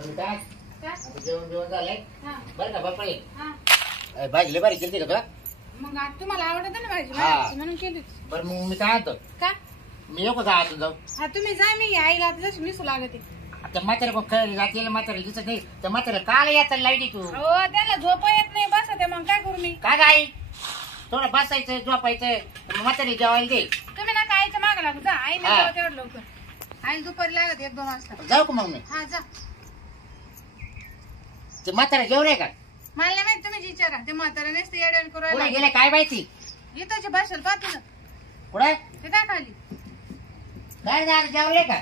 जेवण जेवण झालंय बरं का बापळे भाजीला बारी केली का तुला मग आज तुम्हाला आवडत ना भाजी म्हणून केली बरं मग मी काय होतो का मी येऊ का गावातून जाऊ हा तुम्ही जा मी आईला जशी मिसू लागते त्या म्हातारे खरं जातील म्हातारे दिसत नाही त्या म्हातारे काल याचा लाईटी तू हो त्याला झोप येत नाही बसते मग काय करू मी काय गाई थोडं बसायचं झोपायचं म्हातारे जेवायला दे तुम्ही ना आईच्या मागे लागू जा आई नाही तेवढं लवकर आई दुपारी लागत 1-2 वाजता जाऊ का मग मी हा जा ते म्हातारे जेवले का मला नाही माहिती तुम्ही विचारा ते म्हातारा नसते येड्यान करू कुठे गेले काय माहिती इथंची भाषेल पाहते ना कुठे ते काय खाली काय झालं जेवले का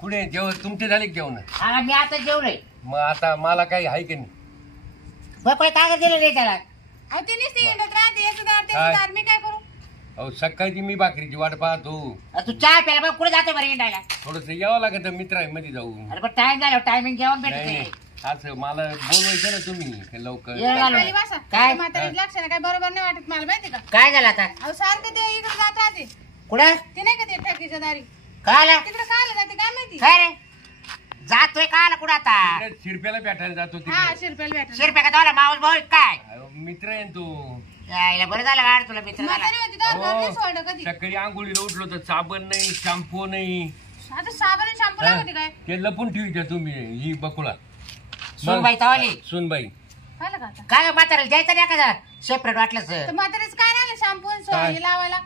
कुठे जेवण तुमचे झाले जेवण हा मी आता जेवलोय मग आता मला काही आहे की नाही बापा काय दिलं नाही त्याला अहो ते नसते येडत राहते याचं दार त्याचं दार मी काय करू अहो सकाळची मी भाकरीची वाट पाहतो तू चहा प्याला मग कुठे जाते बरं इंडायला थोडस यावं लागत मित्र आहे मध्ये जाऊ अरे पण टाइम झाला टायमिंग जेवण नाही भेटते नाही. असं मला बोलवायचं ना तुम्ही हे लवकर ये घालून. खाली बसा काय? म्हाताऱ्याच्या लक्षाने काय बरोबर नाही वाटत मला माहिती का काय झालं आता अहो सारखं ते इकडे जात राहते कुठं ते नाही का ते ठकीच्या दारी काय आलं तिकडे काय जाते काय माहिती काय रे जातोय का आला कुठं आता तिकडे शिरप्याला भेटायला जातो हा तिकडे शिरपेल भेटल शिरप्या का तुला माऊस भाऊ काय अहो, मित्र आहे ना तू यायला बरं झालं गाड तुला मित्र झाला म्हातारी होती तर घर नाही सोडलं अहो, कधी सकाळी आंघोळीला उठलो तर साबण नाही शॅम्पू नाही आता साबण शॅम्पू हा? लागते काय ते लपून ठेवीच्या तुम्ही ही बकुळा सुनबाई तवाली सुनबाई पाहिलं का आता काय म्हाताऱ्याला जायचं नाही का सेपरेट वाटलंच तर म्हातारीच काय राहिलं शॅम्पू काय? हे लावायला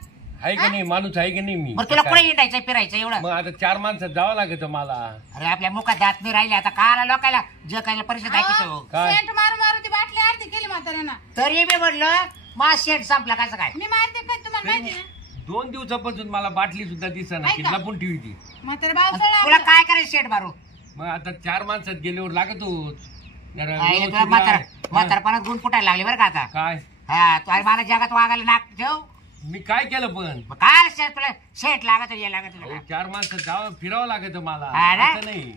आहे की नाही माणूस आहे की नाही मी मग तुला कुठे हिंडायचं फिरायचं एवढं मग आता 4 माणसात जावं लागत मला अरे आपल्या मुखात दात नाही राहिले आता काला लोकायला जे काय परिषद दाखवतो काय? सेंट मारू मारू ती बाटली अर्धी केली म्हाताऱ्यानं तरी मी म्हणलं मा शेट संपला कसं काय मी मारते काय तुम्हाला माहिती ना 2 दिवसापासून मला बाटली सुद्धा दिसना आहे ती का? लपून ठेवी ती म्हातारा भाव तुला काय करायचं शेट मारू मग आता 4 माणसात गेल्यावर लागतो जरा तुला व्यवस्थित म्हातारा राह. म्हातारपणात गुण फुटायला लागले बरं का आता काय हा तू आणि मला जगात वागायला नाक ठेव मी काय केलं पण मग काय शेट तुला शेट लागत ये लागत अहो, 4 माणसात जावं फिरावं लागत मला हा ना? असं नाही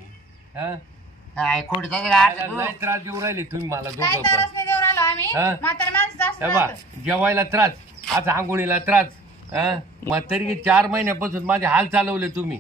हा? खोट लय त्रास देऊ राहिले तुम्ही मला काय दोघं तरच पण नाही देऊ राहिलो आम्ही हा? म्हातारा माणसं जास्त हे बा, जेवायला त्रास आज आंघोळीला त्रास हा? मग तरी 4 महिन्यापासून माझे हाल चालवले तुम्ही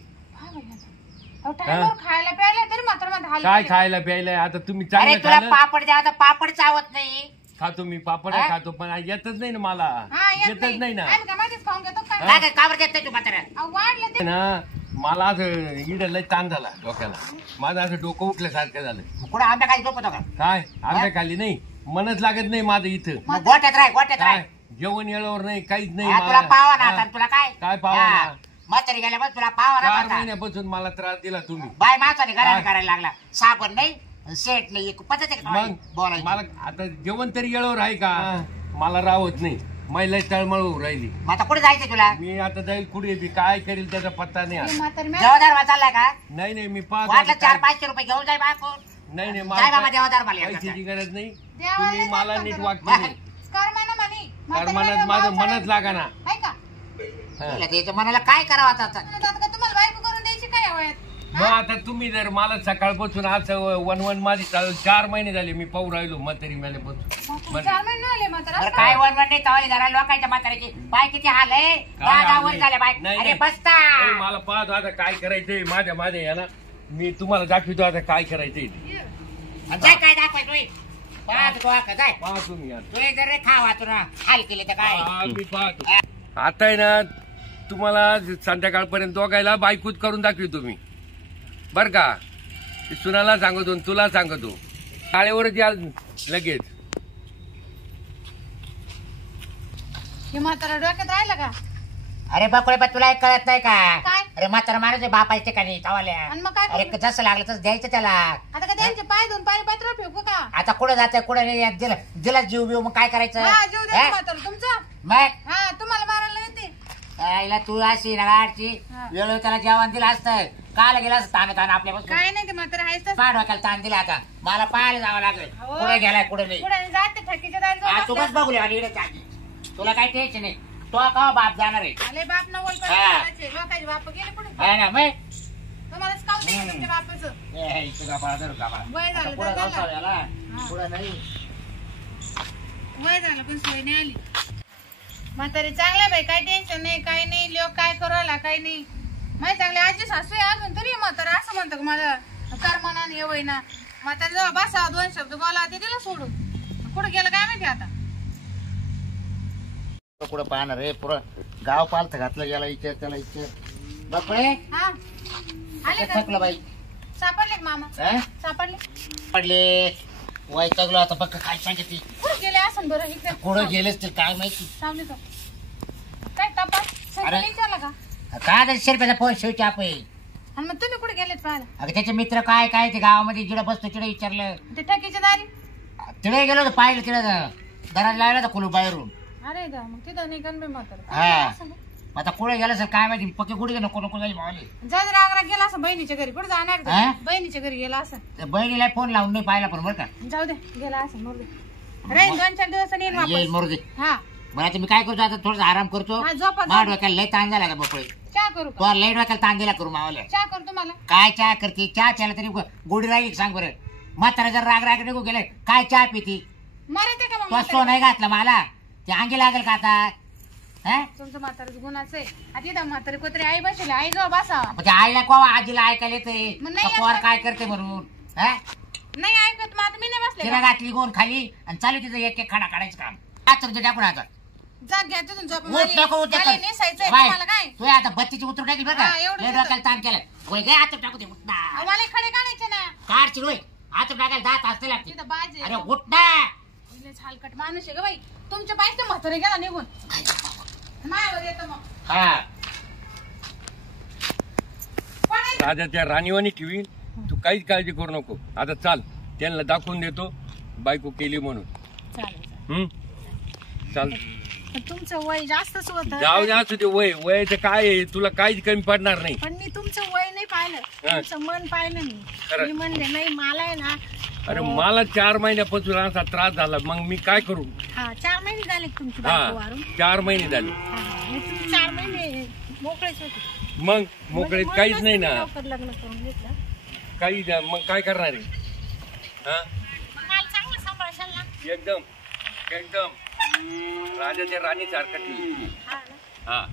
टाइमवर खायला प्यायला तरी म्हातारा मध्ये हाल काय केले. खायला प्यायला आता तुम्ही अरे चांगलं तुला खाल्लं पापड द्यावा तर पापड चावत नाही खातो मी पापड हा? खातो पण येतच नाही ना मला हा येत येतच नाही ना आम्ही का मध्येच खाऊन घेतो काय काय काय काबर देत नाही तू म्हातारा अहो, वाढलं ते ना मला असं इड लय ताण झाला डोक्याला माझं असं डोकं उठल्यासारखं झालं कुठं आंब्या काही झोपतो का काय आंब्या खाली नाही मनच लागत नाही माझं इथं मग गोट्यात राह गोट्यात राह काय जेवण येळावर नाही काहीच नाही हा, तुला पावा ना हा. आता तुला काय काय पावा हा. ना? म्हातारी गेल्या बस तुला पावा ना 4 आता. महिन्यापासून मला त्रास दिला तुम्ही बाय माणसाने घराने काय? करायला लागला साबण नाही सेट नाही एक पद्धत आहे का मग तुम्हाला बोलायची? मला आता जेवण तरी येळावर आहे का मला राहत नाही महिला तळमळ राहिली मग आता कुठे जायचं तुला मी आता जाईल कुठे बी काय करील त्याचा पत्ता नाही हे आहे. म्हातारा देवदार चाललाय का नाही नाही मी पाहतो वाटलं आता काय- 400-500 रुपये घेऊन जाय बायको नाही नाही जाय बाबा मला देवदार मला पैशाची गरज नाही देवाला तुम्ही मला जास्त नीट करा. वागते मग- नाही कर्मानं म्हणी तर मनात माझं मनच लागा ना आहे का त्याच्या मनाला काय करावं आता आता का तुम्हाला बायको करून द्यायची काय या वयात मग आता तुम्ही जर मला सकाळपासून असं वन माझी चालू 4 महिने झाले मी पाहू राहिलो म्हातारी मेल्यापासून 4 महिने आले म्हातारा बरं काय वन नाही तवाली जरा लोकांच्या म्हाताऱ्याची बाय किती हाल आहे काय 10 हाल वर नाही? झाले बाय नाही, अरे नाही. बसता ए, मला पाहतो आता काय करायचंय माझ्या याला मी तुम्हाला दाखवतो आता काय करायचंय ते. जाय काय दाखवाय तू पाहत गोवा का जाय पहा तुम्ही आता. तू जर रे खावा तुला हाल केले तर काय हा, मी पाहतो आता आहे ना तुम्हाला संध्याकाळपर्यंत दोघायला बायकूत करून दाखवतो तुम्ही बर का ती सुनाला सांगतो आणि तुला सांगतो शाळेवरच या लगेच हे म्हातारा डोक्यात राहिलं का अरे बापळे पण तुला एक कळत नाही का काय? अरे म्हातारा माणूस आहे बापाच्या ठिकाणी तवाल्या आणि मग काय अरे करू? जसं लागलं तसं द्यायचं त्याला आता का त्यांचे पाय धुवून पाणी पत्र फेकू का आता कुठं जात कुठं नाही दिला दिला जीव बिव मग काय करायचं हा जीव द्या हे? म्हातारा तुमचा मग हा तुम्हाला मारायला येते आईला तू अशी नगाडची हा. वेळोवेळी त्याला जेवण दिलं असतं काल गेला असतं ताण ताण आपल्यापासून काय नाही ते म्हातारा आहेच तसं. पाय डोक्याला ताण दिला आता मला पाहायला जावं लागेल हो. कुठे गेलाय कुठे नाही पुढे जाते ठकीच्या दारी जाऊन हा, तू बस बसल्या. बघू आणि इकडे चालली. तुला काय टेन्शन नाही तो का बाप जाणार आहे आले बाप न बोल हा. लोकांचे बाप गेले पुढे है ना मग तुम्हाला स्काउट आहे तुमच्या बापाचं ए, इथं गाभाळा धरू गाभाळा. वय झालं आता पुढं तर जाऊ झालं. सावळ्याला. हा. पुढं नाही वय झालं पण सोय नाही आली म्हातारी चांगला बाई काही टेन्शन नाही काही नाही लोक काय करायला काही नाही माहिती चांगले आजी सासू आहे अजून तरी म्हातारा असं म्हणतो का मला कर्मना ये वय ना म्हातारी जेव्हा बसा 2 शब्द बोला ते दिलं सोडून. कुठं गेलं काय माहिती आता. कुठं पाहणार रे पुरं गाव पालथ घातलं याला इथे त्याला इथे बघळे हा आले का थकलं बाई सापडले का मामा हा? सापडले पडले वैतागलो आता बघ काय सांगते कुठं गेले असं बरं इकडे कुठं गेलेच ते काय माहिती सावली का काय तपास सगळं अरे. विचारलं का काय 10 रुपयाचा फोन शिवच्या आपण आणि मग तुम्ही कुठे गेलेत पाहायला अगं त्याचे मित्र काय काय ते गावामध्ये जिडं बसतो तिडे विचारलं ते ठकीच्या दारी तिडे गेलो होतो पाहिलं तिडे दराज लावला होता कुलू बाहेरून अरे दा मग तिथं नाही गणबे म्हातारं हा. असं नाही. आता कुठे गेलं सर काय माहिती पक्के कुठे नको नको झाली मावली जा जर आग्रा गेला असं बहिणीच्या घरी कुठे जाणार ते? हा? बहिणीच्या घरी गेला असं त्या बहिणीला फोन लावून नाही पाहिला पण बरं का जाऊ दे गेला असं मरू दे राहीन 2-4 दिवसांनी येईन येईल वापस मरू दे हा बरं आता मी काय करतो आता थोडासा आराम करतो हा, झोपा, माड झोपा. डोक्याला लय ताण झाला का बपळे चहा करू का तो लय डोक्याला ताण दिला करू मावल्या चहा करू तुम्हाला काय चहा करते चहा प्यायला तरी गोडी राहील सांग बरं म्हातारा जर राग राग निघू गेले काय चहा पिती मरायचं का मग तो म्हातारं? नाही घातला मला ते अंगी लागेल का आता हा? तुमचं म्हातारच गुणाचं आहे आता इथं म्हातारी कोतरी आई बसले आई जाऊ बसा मग ते आईला कोवा आजीला ऐकायला येते मग नाही पोर येत काय करते म्हणून हा? नाही ऐकत मग आता मी नाही बसले तिला का? घातली गोन खाली आणि चालू तिथं एक एक खडा काढायचं काम आता तुझं टाकून आता जा घ्या तिथून झोप उठ नको उठ मला नेसायचंय तुम्हाला काय तू आता बत्तीची उतरून टाकली बरं का हा, एवढं लय होतं. डोक्याला ताण केलं वय गे आता टाकू दे उठ ना अहो, मला खडे काढायचे ना कारची रोय आता टाकायला 10 तास लागते तिथं बाज अरे आहे उठ ना लयच हलकट माणूस आहे ग बाई तुमच्या बाईक तर म्हातारे गेला निघून मायावर येतो मग हा कोण आहे? राजा त्या राणीवानी ठेवी तू काहीच काळजी करू नको आता चाल त्यांना दाखवून देतो बायको केली म्हणून चालेल चाल पण तुमचं वय जास्तच होत जाऊ दे असू ते वयाचं काय आहे, तुला काहीच कमी पडणार नाही पण मी तुमचं वय नाही पाहिलं तुमचं मन पाहिलं मी खरं. मी म्हणले नाही मला आहे ना अरे मला 4 महिन्यापासून असा त्रास झाला मग मी काय करू हा 4 महिने झाले का तुमची बायको वारून हा 4 महिने झाले मी तुम्ही 4 महिने मोकळेच होते मग मोकळीत म्हणून काहीच नाही ना लवकर लग्न करून घेतलं काही मग काय करणार आहे हा मग मला चांगलं सांभाळशाल ना एकदम एकदम राजाच्या राणी सारखं ठेवली हा ना हा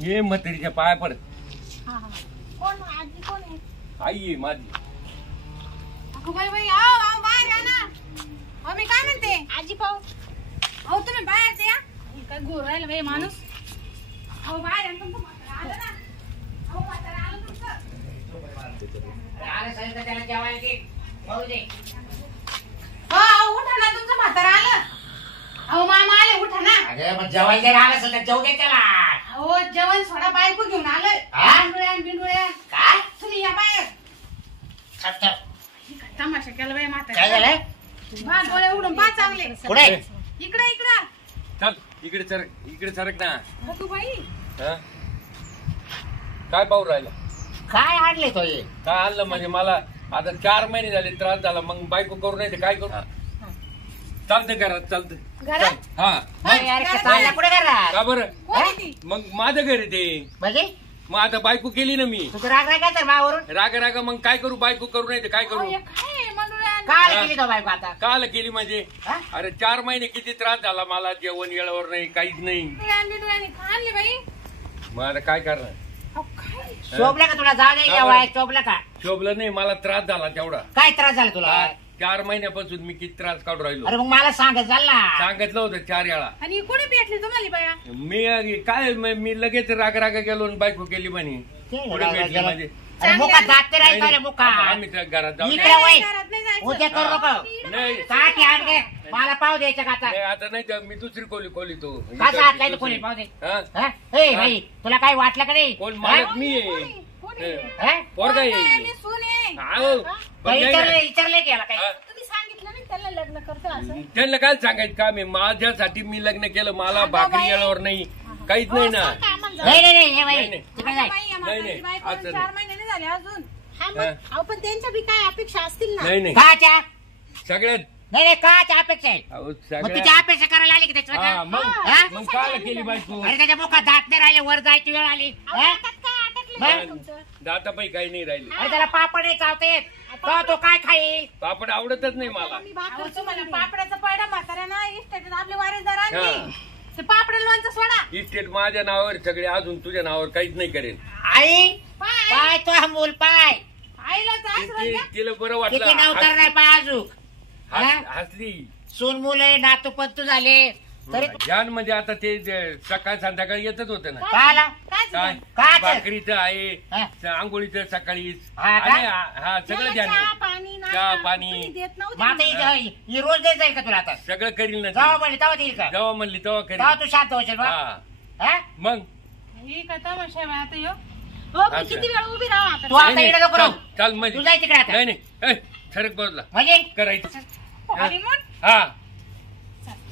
ये म्हातारीच्या पाया पड हा हा कोण आजी कोण आहे आई आहे माझी अगो बाई बाई आओ आओ बाहेर या ना अहो मी काय म्हणते आजी पाहू अहो तुम्ही बाहेर या काय घोर राहिलं बाई माणूस अहो बाहेर या ना, तुमचं म्हातारं आलं ना अहो म्हातारं आलं तुमचं आलं साहेब त्याला जेवायला दे बघू दे हो अहो उठा ना तुमचं म्हातारं आलं अहो मामा आले उठा ना अरे मग जेवायला दे आलं असेल तर जेवू दे त्याला अहो जेवण सोडा बायको घेऊन आलोय हा? बिंडुळ्या काय तुम्ही या बाहेर खट्ट. तमाशा केला बाई काय म्हातारं झालं हा डोळे उघडून पहा चांगले पुढे इकडे इकडं चल इकडे सरक ना अगो बाई हा? काय पाहू राहिला काय आणले तो हे काय आणलं म्हणजे मला आता 4 महिने झाले त्रास झाला मग बायको करू नाही ते काय करू चालतं घरात चालतं घरात? हा अरे यार चालला कुठे करणार का बरं कोण आहे ती मग माझं घर आहे ते म्हणजे मग आता बायको केली ना मी तुझं राग राग तर भावावरून राग मग काय करू बायको करू नाही ते काय अहो, करू हे काय आहे मंडुळ्या? काय केली तो बायको आता काल केली म्हणजे हा? अरे 4 महिने किती त्रास झाला मला जेवण येळावर नाही काहीच नाही बिंडुळ्याने आणली बाई मग आता काय करणार अहो, काय शोभला का तुला जाऊ दे या वयात शोभला का शोभलं नाही मला त्रास झाला तेवढा काय त्रास झाला तुला 4 महिन्यापासून मी किती त्रास काढून राहिलो अरे मग मला सांग चाल ना सांगितलं होतं 4 वेळा आणि कोणी भेटली तुम्हाला बाया मी काय मी लगेच राग गेलो आणि बायको केली म्हणे पुढे भेटली म्हणजे अरे मुका जात ते राहायचं रे नाही, मुका आता आम्ही त्या घरात जाऊ इकडे वय घरात नाही जायचं. उद्या करू नको नाही काठी आण गे मला पाव द्यायचं का आता नाही, आता नाही तर मी दुसरी खोली तो कसं हात काय कोणी पाव दे हा? हा? ए भाई तुला काही वाटलं का नाही कोण हा? मालक मी आहे कोणी? हा? पोरगा कोण आहे बाया? मी सून आहे. आहो, पण नाही ना. विचारले की याला काय हा? तुम्ही सांगितलं नाही त्याला लग्न करतो असं त्यांना काय सांगायचं काम आहे माझ्यासाठी मी लग्न केलं मला अगं भाकरी बाई. येळावर नाही काहीच नाही ना सांग आम्हाला जरा. नाही नाही नाही हे बाई नाही, नाही. तिकडे जाय बाई, या नाही, म्हातारीची नाही. बायको असं 4 महिने नाही झाले अजून हा. अहो पण त्यांच्या बी काय अपेक्षा असतील ना नाही नाही काच्या सगळ्यात नाही नाही काच्या अपेक्षा आहे अहो, मग सगळ्या तुझी अपेक्षा करायला आली की त्याच्या हा, मग काय केली बायको अरे त्याच्या मुखात दात नाही राहिले वर जायची वेळ आली हा? दातापाई काही नाही राहिले अरे त्याला पापड नाही चावता येत तो काय खाईल पापड आवडतच नाही मला अहो, तुम्हाला पापडाचा पैडा म्हातारा ना इस्टेट आपले वारीसदार आणली हा. ते पापड लोणचं सोडा इस्टेट माझ्या नावावर सगळे अजून तुझ्या नावावर काहीच नाही करेन आई पाय पाय तो हा मूल पाय आईला त्रास द्या. तिला बरं किती वाटलं नवतर नाही पाय अजूक हसली सून मुले नातू पत्तू झाले तरी ध्यान म्हणजे आता ते सकाळ संध्याकाळी येतच होतं ना का आला काय काय झालं? काय? भाकरीचं आहे हा. आंघोळीचं सकाळीच हा का? आणि हा सगळं ध्यान चहा, आहे. पाणी, चहा, नाश्ता पाणी. तुम्ही देत नव्हते मग आता मला. ही रोज देत जाईल का तुला आता सगळं करील ना जेव्हा ती. म्हणली तेव्हा देईल का जेव्हा म्हणली तेव्हा तेव्हा करील तू शांत होशील बा हा हा? मग ही काय तमाशा आहे बा आता ह्यो? हो पण अच्छा. किती वेळ उभी राहा आता तू आता नाही, इकडे नको चाल राहू. चाल मध्ये तू जाय तिकडे आता नाही नाही ए, सरक बाजूला म्हणजे करायचं अरे मग हा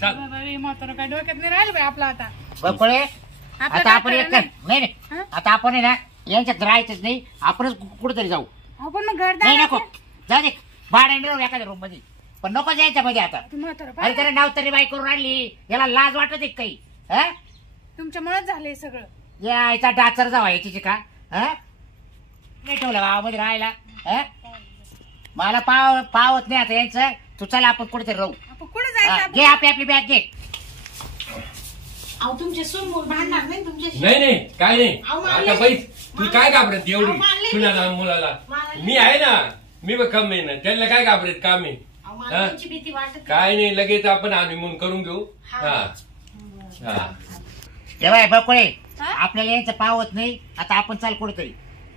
चाल. बाबा म्हातारा काय डोक्यात नाही राहिलं बाई आपला आता बकुळे आपल्या आता आपण एक डॉक्टरांनी- कर नाही नाही हा? आता आपण आहे ना यांच्यात राहायचंच नाही आपणच कुठेतरी जाऊ हो पण मग घरदार नाही नको जा दे भाड्याने राहू एखाद्या रूम मध्ये पण नको जायच्या मध्ये आता तू म्हातारा अरे पाय. त्याला नाव तरी बाई करून राहिली याला लाज वाटत आहे काही हा? तुमच्यामुळेच झालंय सगळं यायचा डाचर जावा याची का हा? नाही ठेवलं गावामध्ये राहायला हा? मला पावत नाही आता यांचं तू चला आपण कुठेतरी राहू आपण कुठे हा, जायचं घे आपण? आपली बॅग घे अहो तुमचे सून मूल भांडणार नाही तुमच्याशी नाही नाही काय नाही अहो, मला आता नाही. बाई तू काय घाबरत अहो, एवढी मला नाही. सुनाला मुलाला मला नाही. मी आहे ना मी बघ कमी आहे ना त्यांना काय घाबरत काम आहे अहो, मला हा? त्यांची भीती वाटत काय नाही लगेच आपण हनीमून करून घेऊ हा हा तेव्हा बकुळे हा? आपल्याला यांचं पावत नाही आता आपण चाल कुठेतरी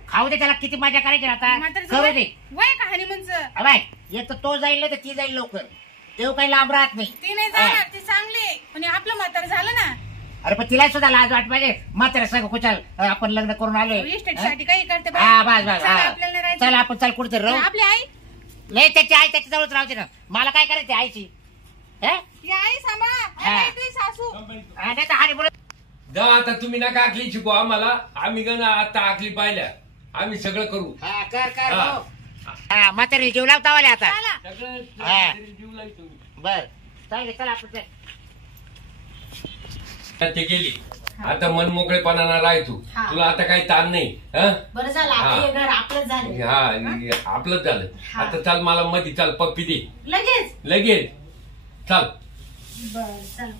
खाऊ दे त्याला किती मजा करायची आता म्हातारीचं करू दे वय का हनीमूनचं बाय एक तर तो जाईल नाही तर ती जाईल लवकर तेव्हा काही लांब राहत नाही ती नाही जाणार ती चांगली आहे. पण हे आपलं म्हातारं झालं ना अरे पण तिला सुद्धा लाज वाट पाहिजे मात्र सगळं कुचाल आपण लग्न करून आलोय इस्टेट साठी काही करते बाई. हा बस बस चला, हा. आपल्याला राहायचं. चल आपण चाल कुठेतरी राहू आपली आई नाही त्याची आई त्याच्या जवळच राहते ना मला काय करायचं आईची हा? ती आई सांभाळा हा. आई तुझी सासू हा, नाही तर हानी बोलत जा आता तुम्ही नका आखली शिकू आम्हाला आम्ही गण आता आखली पाहिल्या आम्ही सगळं करू हा कर कर हा. हो. हा म्हातारी जीव लावतावाले आता चला सगळं हा. जीव लावी तुम्ही बर चल चल आपण चल. ते गेली आता मन मोकळेपणानं राह तू हा. तुला आता काही ताण नाही हं? बरं झालं हा. आता हे घर आपलंच झालं हा आपलंच झालं हा. आता चाल मला मध्ये चाल पप्पी दे लगेच लगेच चाल बर चल